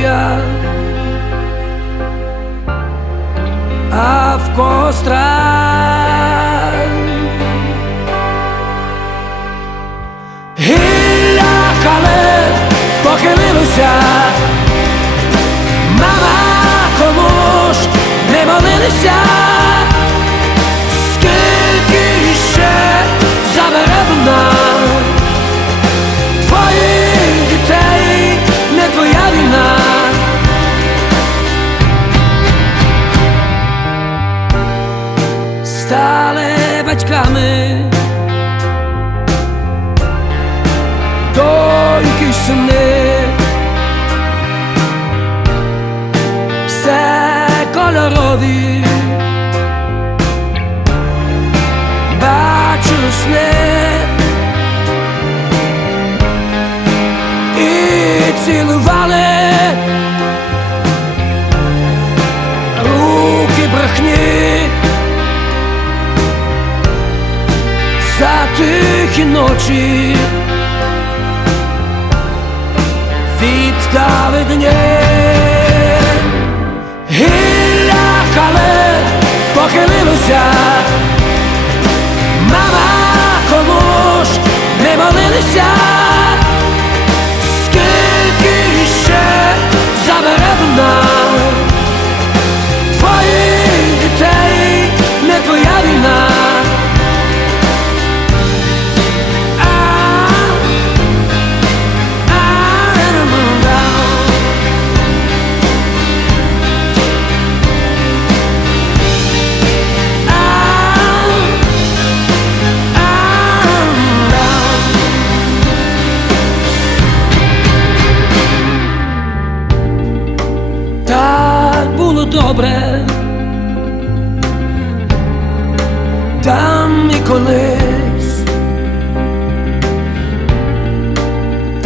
Когось надія, а в когось страх. Гілля кале похилилося, тихі ночі. віддали дні Гілля кале похилилося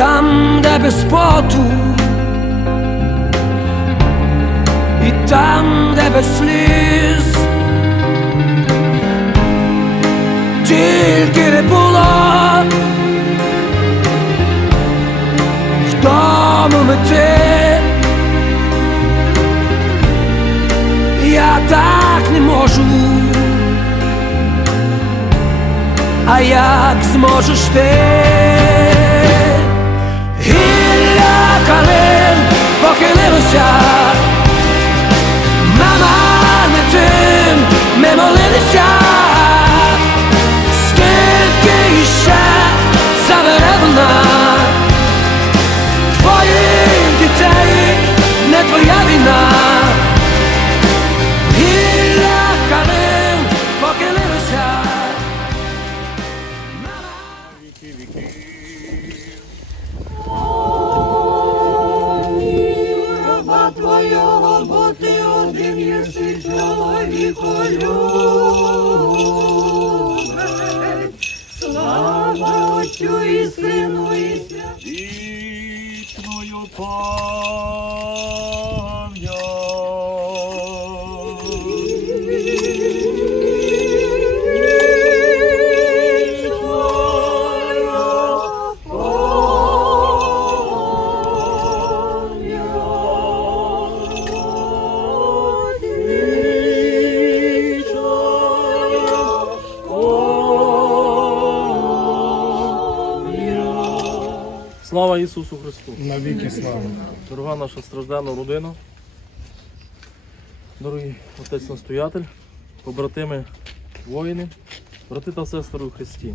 там, де без поту, і там, де без сліз, тільки не було в тому мети. Я так не можу, а як зможеш ти? Гілля калин похилилося, мама не тим ми молилися, Слава Ісусу Христу! Навіки слава. Дорога наша стражденна родина, дорогий отець настоятель, побратими воїни, брати та сестри у Христі.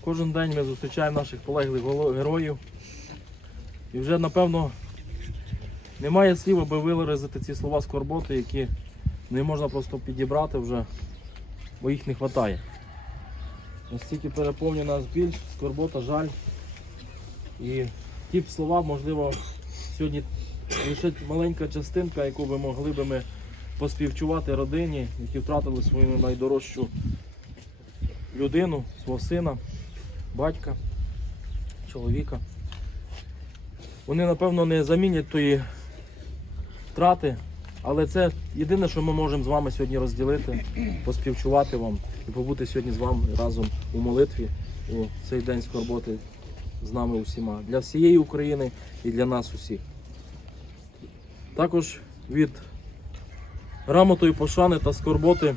Кожен день ми зустрічаємо наших полеглих героїв. І вже напевно немає слів, аби виразити ці слова скорботи, які не можна просто підібрати вже, бо їх не вистачає. Настільки переповнює нас біль, скорбота, жаль І ті б слова, можливо, сьогодні лише маленька частинка, яку би могли би ми поспівчувати родині, які втратили свою найдорожчу людину, свого сина, батька, чоловіка. Вони, напевно, не замінять тої втрати, але це єдине, що ми можемо з вами сьогодні розділити, поспівчувати вам і побути сьогодні з вами разом у молитві у цей день скорботи з нами усіма. Для всієї України і для нас усіх. Також від грамотої пошани та скорботи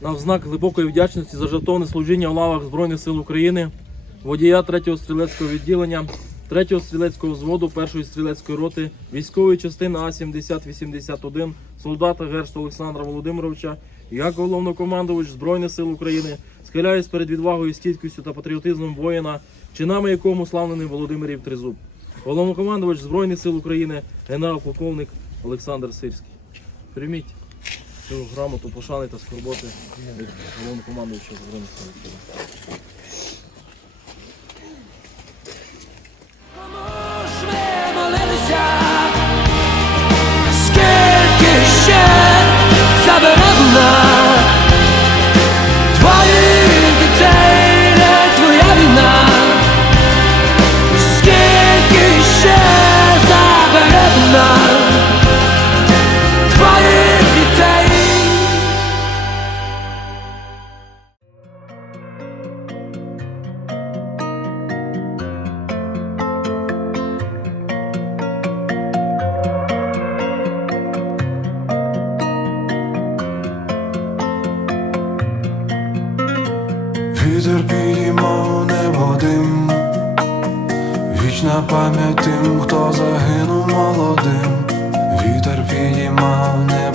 на знак глибокої вдячності за жертовне служіння у лавах Збройних сил України, водія 3-го стрілецького відділення, 3-го стрілецького взводу 1-ї стрілецької роти, військової частини А-7081, солдата Гершта Олександра Володимировича, як головнокомандувач Збройних сил України, схиляюсь перед відвагою, стійкістю та патріотизмом воїна, чинами якому славлений Володимирів Тризуб. Головнокомандувач Збройних сил України, генерал-полковник Олександр Сирський. Прийміть цю грамоту пошани та скорботи від головнокомандувача Збройних сил України. Пам'ять тим, хто загинув молодим. Вітер підіймав небо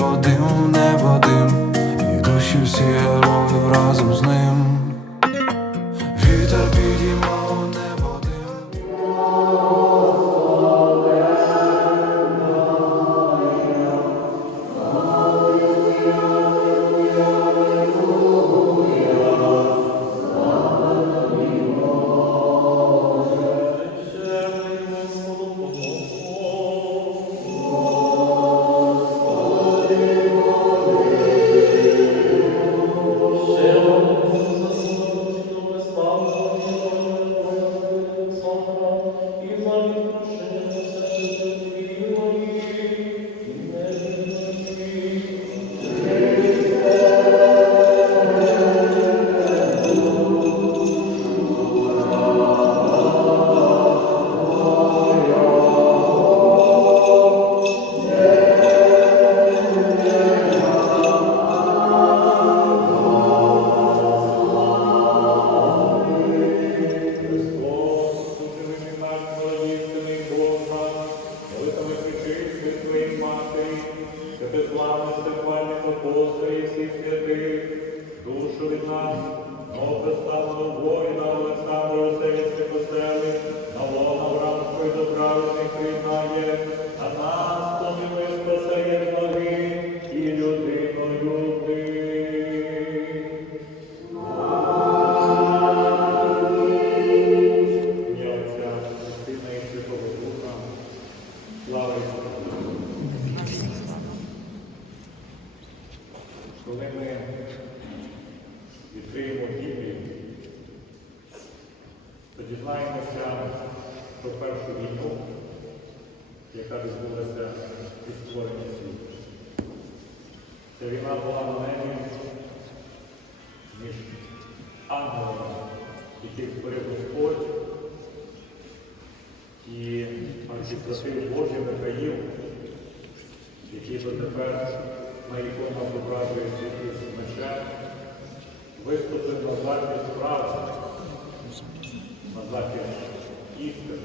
архістратив Божий Михаїл, який дотепер на іконах зображує світлі з мечем, виступив на захист правди, на захист істини,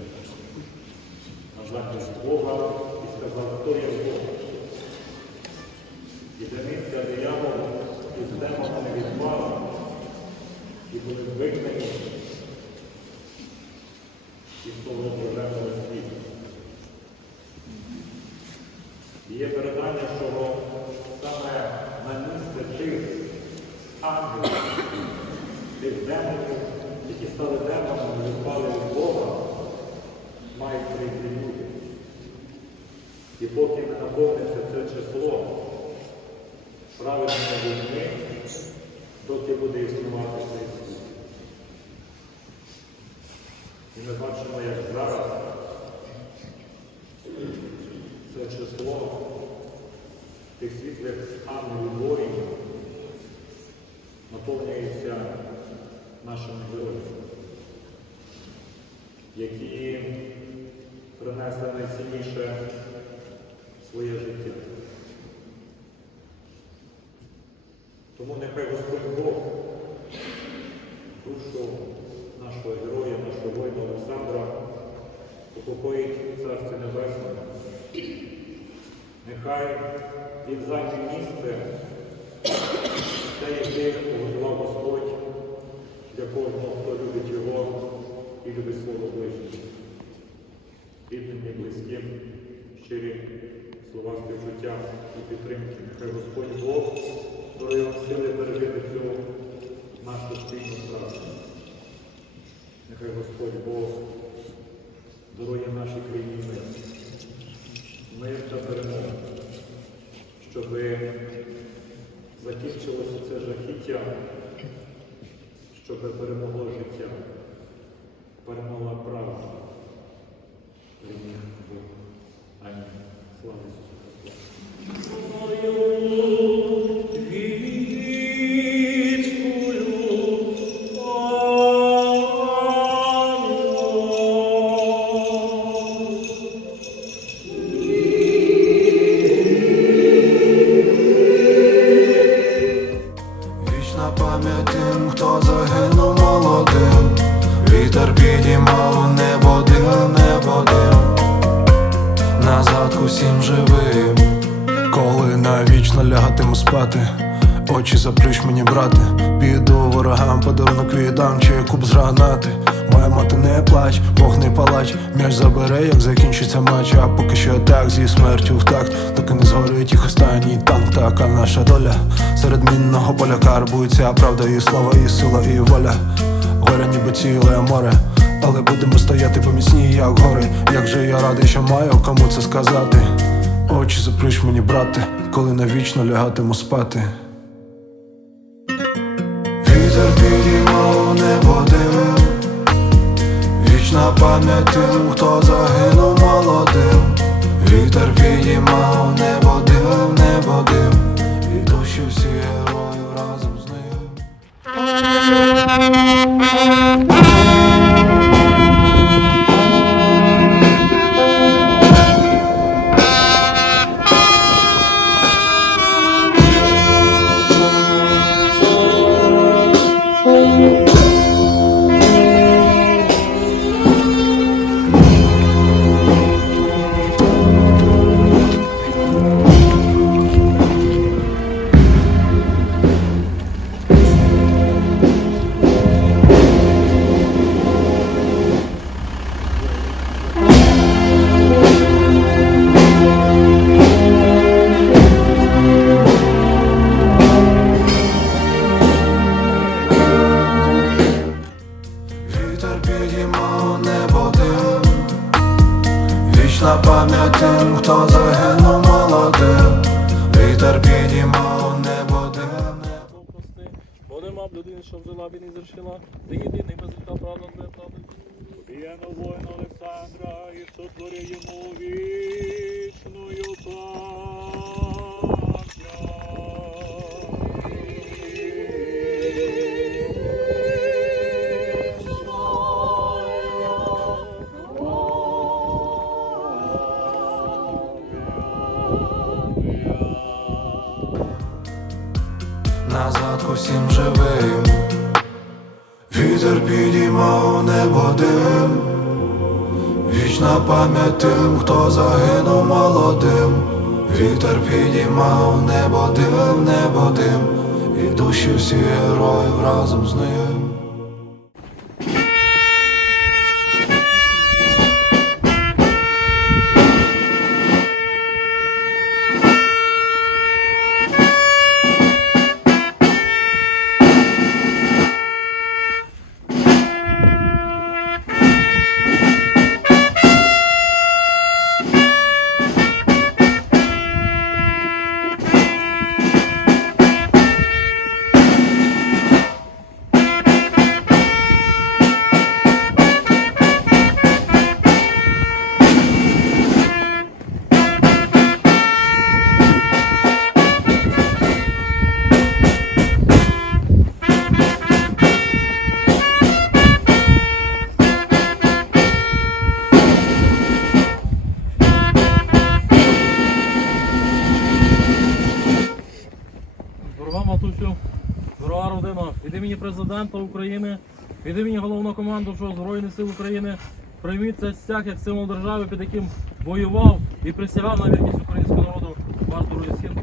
на захист Бога і сказав, хто є Бог. І дивився диявол із демонами відвали, і були викнані із того блаженного світу. І Є передання, що саме на місце тих ангелів, тих цих демонів, які стали демонами, відпали від Бога, мають прийти люди. І поки не наповниться це число правильними людьми, доки буде існувати цей світ. І ми бачимо, як зараз це число тих світлих ангелів воїнів наповнюється нашими героями, які принесли найцінніше своє життя. Тому нехай Господь Бог душу нашого героя, нашого воїна Олександра упокоїть у Царстві Небесному. Нехай він займе місце, те, яке приготував Господь для кожного, хто любить його і любить свого ближнього. Рідним і близьким, щирі слова співчуття і підтримки. Нехай Господь Бог дороги вам сили пережити цю нашу постійно страшний. Нехай Господь Бог дарує нашій країні мир. Мир та перемогу, щоб закінчилося це жахіття, щоб перемогло життя, перемогла правда. Навічно лягатиму спати, очі заплющ мені, брате, піду ворогам, подарунок віддам, чи куб з гранати. Моя мати не плач, Бог не палач, м'яч забере, як закінчиться матч, а поки що так зі смертю в такт, доки не згорить їх останній танк, така наша доля. Серед мінного поля карбується правда і слава, і сила, і воля. Горя ніби ціле море, але будемо стояти поміцні, як гори. Як же я радий, що маю кому це сказати. Очі заплющ мені, брате, коли навічно лягатиму спати. Вітер підіймав небо дим Вічна пам'ять тим, хто загинув молодим Вітер підіймав небо людини, що взяла він і зрішила. Ти єдиний без правда твоя правда. Убієно воїна Олександра і сотвори йому вічною назад усім живим. Вітер підіймав небо дим, вічна пам'ять тим, хто загинув молодим. Вітер підіймав небо дим, небо дим, і душі всі героїв разом з ним. дорога матусю, дорога родина, від імені президента України, від імені головнокомандуючого Збройних сил України. Прийміть цей стяг як символ держави, під яким воював і присягав на вірність українського народу ваш дорогий схід.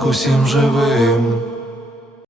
Назад усім живим